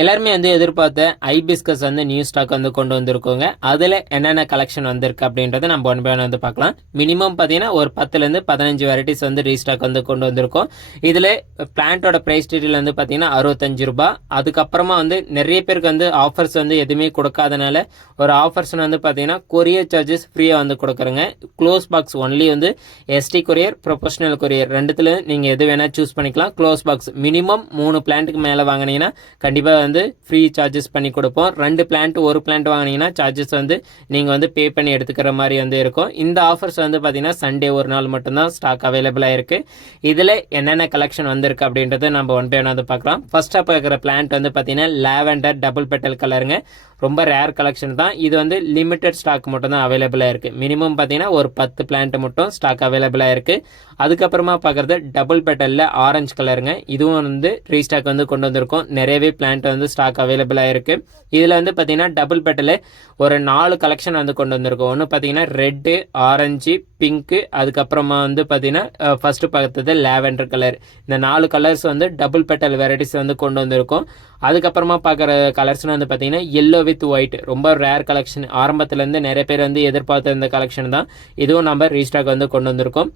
எல்லாருமே வந்து எதிர்பார்த்த ஐபிஸ்கஸ் வந்து நியூ ஸ்டாக் வந்து கொண்டு வந்திருக்கோங்க. அதில் என்னென்ன கலெக்ஷன் வந்திருக்கு அப்படின்றத நம்ம ஒன் பை ஒன் வந்து பார்க்கலாம். மினிமம் பார்த்தீங்கன்னா ஒரு பத்துலேருந்து பதினஞ்சு வெரைட்டிஸ் வந்து ரீஸ்டாக் வந்து கொண்டு வந்திருக்கோம். இதில் பிளான்ட்டோட ப்ரைஸ் டீட்டெயில் வந்து பார்த்தீங்கன்னா அறுபத்தஞ்சு ரூபா. அதுக்கப்புறமா வந்து நிறைய பேருக்கு வந்து ஆஃபர்ஸ் வந்து எதுவுமே கொடுக்காதனால ஒரு ஆஃபர்ஸ் வந்து பார்த்தீங்கன்னா கொரியர் சார்ஜஸ் ஃப்ரீயாக வந்து கொடுக்குறோங்க. க்ளோஸ் பாக்ஸ் ஒன்லி வந்து எஸ்டி கொரியர் ப்ரொஃபஷனல் கொரியர் ரெண்டுத்துல நீங்கள் எது வேணால் சூஸ் பண்ணிக்கலாம். க்ளோஸ் பாக்ஸ் மினிமம் மூணு பிளான்ட்டுக்கு மேலே வாங்கினீங்கன்னா கண்டிப்பாக வந்து ஃப்ரீ சார்ஜஸ் பண்ணி கொடுப்போம். ரெண்டு பிளான்ட் ஒரு பிளான்ட் வாங்கினீங்கன்னா சார்ஜஸ் வந்து நீங்கள் வந்து பே பண்ணி எடுத்துக்கிற மாதிரி வந்து இருக்கும். இந்த ஆஃபர்ஸ் வந்து பார்த்தீங்கன்னா சண்டே ஒரு நாள் மட்டும்தான் ஸ்டாக் அவைலபிளாக இருக்குது இதில் என்னென்ன கலெக்ஷன் வந்திருக்கு அப்படின்றத நம்ம ஒன் பை ஒன் வந்து பார்க்கலாம். ஃபர்ஸ்ட்டாக பார்க்குற பிளான்ட் வந்து பார்த்தீங்கன்னா லேவெண்டர் டபுள் பெட்டல் கலருங்க ரொம்ப ரேர் கலெக்ஷன் தான். இது வந்து லிமிட்டட் ஸ்டாக் மட்டும் தான் அவைலபிளாக இருக்குது மினிமம் பார்த்தீங்கன்னா ஒரு பத்து பிளான்ட் மட்டும் ஸ்டாக் அவைலபிளாக இருக்குது அதுக்கப்புறமா பார்க்குறது டபுள் பெட்டலில் ஆரஞ்சு கலருங்க இதுவும் வந்து ரீஸ்டாக் வந்து கொண்டு வந்திருக்கோம். நிறையவே பிளான்ட் வந்து ஸ்டாக் அவைலபிளாக இருக்குது இதில் வந்து பார்த்தீங்கன்னா டபுள் பெட்டலு ஒரு நாலு கலெக்ஷன் வந்து கொண்டு வந்திருக்கோம். ஒன்று பார்த்தீங்கன்னா ரெட்டு ஆரஞ்சு பிங்க்கு அதுக்கப்புறமா வந்து பார்த்தீங்கன்னா ஃபஸ்ட்டு பார்த்தது லேவெண்டர் கலர். இந்த நாலு கலர்ஸ் வந்து டபுள் பெட்டல் வெரைட்டிஸ் வந்து கொண்டு வந்திருக்கோம். அதுக்கப்புறமா பார்க்குற கலர்ஸ்னு வந்து பார்த்தீங்கன்னா எல்லோ வித் ஒயிட் ரொம்ப ரேர் கலெக்ஷன் ஆரம்பத்துலேருந்து நிறைய பேர் வந்து எதிர்பார்த்த இந்த கலெக்ஷன் தான். இதுவும் நம்ம ரீஸ்டாக் வந்து கொண்டு வந்திருக்கோம்.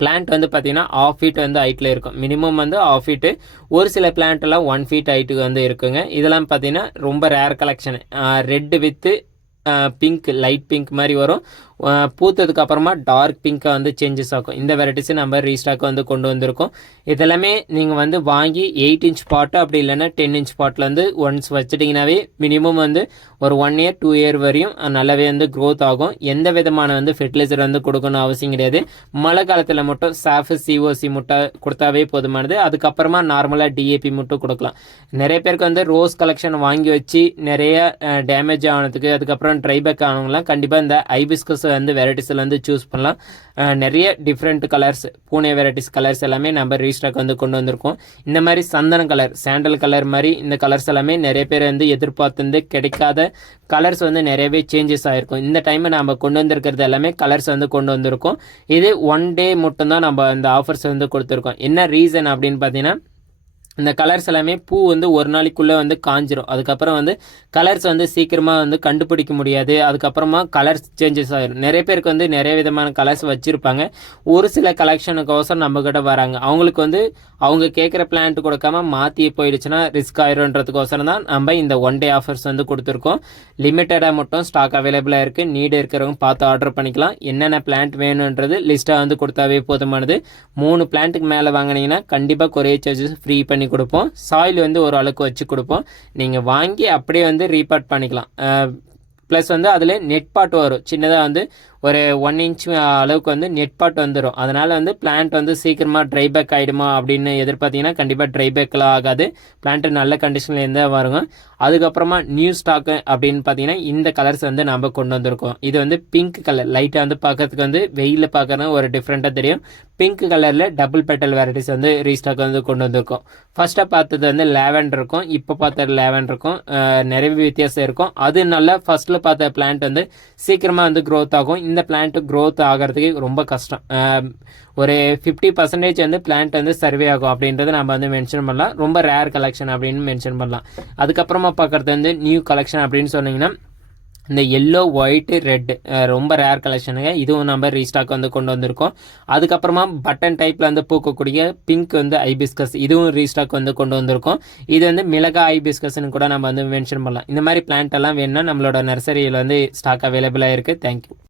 பிளான்ட் வந்து பார்த்தீங்கன்னா ஆஃப் ஃபீட் வந்து ஹைட்டில் இருக்கும். மினிமம் வந்து ஆஃப் ஃபீட்டு ஒரு சில பிளான்ட்டெல்லாம் ஒன் ஃபீட் ஹைட்டுக்கு வந்து இருக்குங்க. இதெல்லாம் பார்த்தீங்கன்னா ரொம்ப rare collection red with pink light pink மாதிரி வரும். பூத்ததுக்கு அப்புறமா டார்க் பிங்க்காக வந்து சேஞ்சஸ் ஆகும். இந்த வெரைட்டிஸை நம்ம ரீஸ்டாக் வந்து கொண்டு வந்திருக்கோம். இதெல்லாமே நீங்கள் வந்து வாங்கி எயிட் இன்ச் பாட்டு அப்படி இல்லைன்னா டென் இன்ச் பாட்டில் வந்து ஒன்ஸ் வச்சுட்டிங்கனாவே மினிமம் வந்து ஒரு ஒன் இயர் டூ இயர் வரையும் நல்லாவே வந்து க்ரோத் ஆகும். எந்த விதமான வந்து ஃபெர்டிலைசர் வந்து கொடுக்கணும் அவசியம் கிடையாது. மழை காலத்தில் மட்டும் சாஃபு சிஓசி முட்டை கொடுத்தாவே போதுமானது. அதுக்கப்புறமா நார்மலாக டிஏபி மட்டும் கொடுக்கலாம். நிறைய பேருக்கு வந்து ரோஸ் கலெக்ஷன் வாங்கி வச்சு நிறைய டேமேஜ் ஆனதுக்கு அதுக்கப்புறம் ட்ரைபேக் ஆனவங்களாம் கண்டிப்பாக இந்த ஐபிஸ்கஸ் வந்து வெரைட்டிஸில் வந்து சூஸ் பண்ணலாம். நிறைய different colours Pune varieties colours எல்லாமே நம்ம ரீஸ்டாக் வந்து கொண்டு வந்திருக்கோம். இந்த மாதிரி சந்தன கலர் சாண்டல் கலர் மாதிரி இந்த கலர்ஸ் எல்லாமே நிறைய பேர் வந்து எதிர்பார்த்து கிடைக்காத கலர்ஸ் வந்து நிறையவே சேஞ்சஸ் ஆகிருக்கும் இந்த டைம் நம்ம கொண்டு வந்திருக்கிறது எல்லாமே கலர்ஸ் வந்து கொண்டு வந்திருக்கோம். இது ஒன் டே மட்டும்தான் நம்ம இந்த ஆஃபர்ஸ் வந்து கொடுத்துருக்கோம். என்ன ரீசன் அப்படின்னு பார்த்தீங்கன்னா இந்த கலர்ஸ் எல்லாமே பூ வந்து ஒரு நாளைக்குள்ளே வந்து காஞ்சிரும். அதுக்கப்புறம் வந்து கலர்ஸ் வந்து சீக்கிரமாக வந்து கண்டுபிடிக்க முடியாது. அதுக்கப்புறமா கலர்ஸ் சேஞ்சஸ் ஆகிடும் நிறைய பேருக்கு வந்து நிறைய விதமான கலர்ஸ் வச்சுருப்பாங்க. ஒரு சில கலெக்ஷனுக்கோசரம் நம்மக்கிட்ட வராங்க. அவங்களுக்கு வந்து அவங்க கேட்குற பிளான்ட் கொடுக்காம மாற்றி போயிடுச்சுன்னா ரிஸ்க் ஆயிரும்ன்றதுக்கோசரம் தான் நம்ம இந்த ஒன் டே ஆஃபர்ஸ் வந்து கொடுத்துருக்கோம். லிமிட்டடாக மட்டும் ஸ்டாக் அவைலபிளாக இருக்குது நீடு இருக்கிறவங்க பார்த்து ஆர்டர் பண்ணிக்கலாம். என்னென்ன பிளான்ட் வேணுன்றது லிஸ்ட்டாக வந்து கொடுத்தாவே போதுமானது. மூணு பிளான்ட்டுக்கு மேலே வாங்கினீங்கன்னா கண்டிப்பாக குறைய சார்ஜஸ் ஃப்ரீ பண்ணி பண்ணி கொடுப்போம். சாயில் வந்து ஒரு அளவுக்கு வச்சு கொடுப்போம். நீங்கள் வாங்கி அப்படியே வந்து ரீபார்ட் பண்ணிக்கலாம். ப்ளஸ் வந்து அதில் நெட் பாட் வரும். சின்னதாக வந்து ஒரு ஒன் இன்ச் அளவுக்கு வந்து நெட் பாட் வந்துடும் அதனால் வந்து பிளான்ட் வந்து சீக்கிரமாக ட்ரை பேக் ஆகிடுமா அப்படின்னு எதிர்பார்த்தீங்கன்னா கண்டிப்பாக ட்ரை பேக்கெலாம் ஆகாது. பிளான்ட்டு நல்ல கண்டிஷனில் இருந்தால் வருங்க. அதுக்கப்புறமா நியூ ஸ்டாக்கு அப்படின்னு பார்த்தீங்கன்னா இந்த கலர்ஸ் வந்து நம்ம கொண்டு வந்திருக்கோம். இது வந்து பிங்க் கலர் லைட்டாக வந்து பார்க்கறதுக்கு வந்து வெயிலில் பார்க்கறது ஒரு டிஃப்ரெண்ட்டாக தெரியும். பிங்க் கலரில் டபுள் பெட்டல் வெரைட்டிஸ் வந்து ரீஸ்டாக் வந்து கொண்டு வந்திருக்கோம். ஃபஸ்ட்டாக பார்த்தது வந்து லேவண்டர் இருக்கும். இப்போ பார்த்தது லேவண்டர் இருக்கும். நிறைய வித்தியாசம் இருக்கும். அது நல்லா ஃபர்ஸ்ட்டில் பார்த்த பிளான்ட் வந்து சீக்கிரமாக வந்து க்ரோத் ஆகும். இந்த பிளான்ட் க்ரோத் ஆகிறதுக்கு ரொம்ப கஷ்டம். ஒரு ஃபிஃப்டி பர்சன்டேஜ் வந்து பிளான்ட் வந்து சர்வே ஆகும் அப்படின்றத நம்ம வந்து மென்ஷன் பண்ணலாம். ரொம்ப ரேர் கலெக்ஷன் அப்படின்னு மென்ஷன் பண்ணலாம். அதுக்கப்புறமா பார்க்குறது வந்து நியூ கலெக்ஷன் அப்படின்னு சொன்னீங்கன்னா இந்த எல்லோ ஒயிட்டு ரெட்டு ரொம்ப ரேர் கலெக்ஷனுங்க இதுவும் நம்ம ரீஸ்டாக் வந்து கொண்டு வந்திருக்கோம். அதுக்கப்புறமா பட்டன் டைப்பில் வந்து பூக்கக்கூடிய பிங்க் வந்து ஐபிஸ்கஸ் இதுவும் ரீஸ்டாக் வந்து கொண்டு வந்திருக்கோம். இது வந்து மிளகா ஐபிஸ்கஸ்னு கூட நம்ம வந்து மென்ஷன் பண்ணலாம். இந்த மாதிரி பிளான்ட் எல்லாம் வேணும்னா நம்மளோட நர்சரியில் வந்து ஸ்டாக் அவைலபிளாக இருக்குது தேங்க்யூ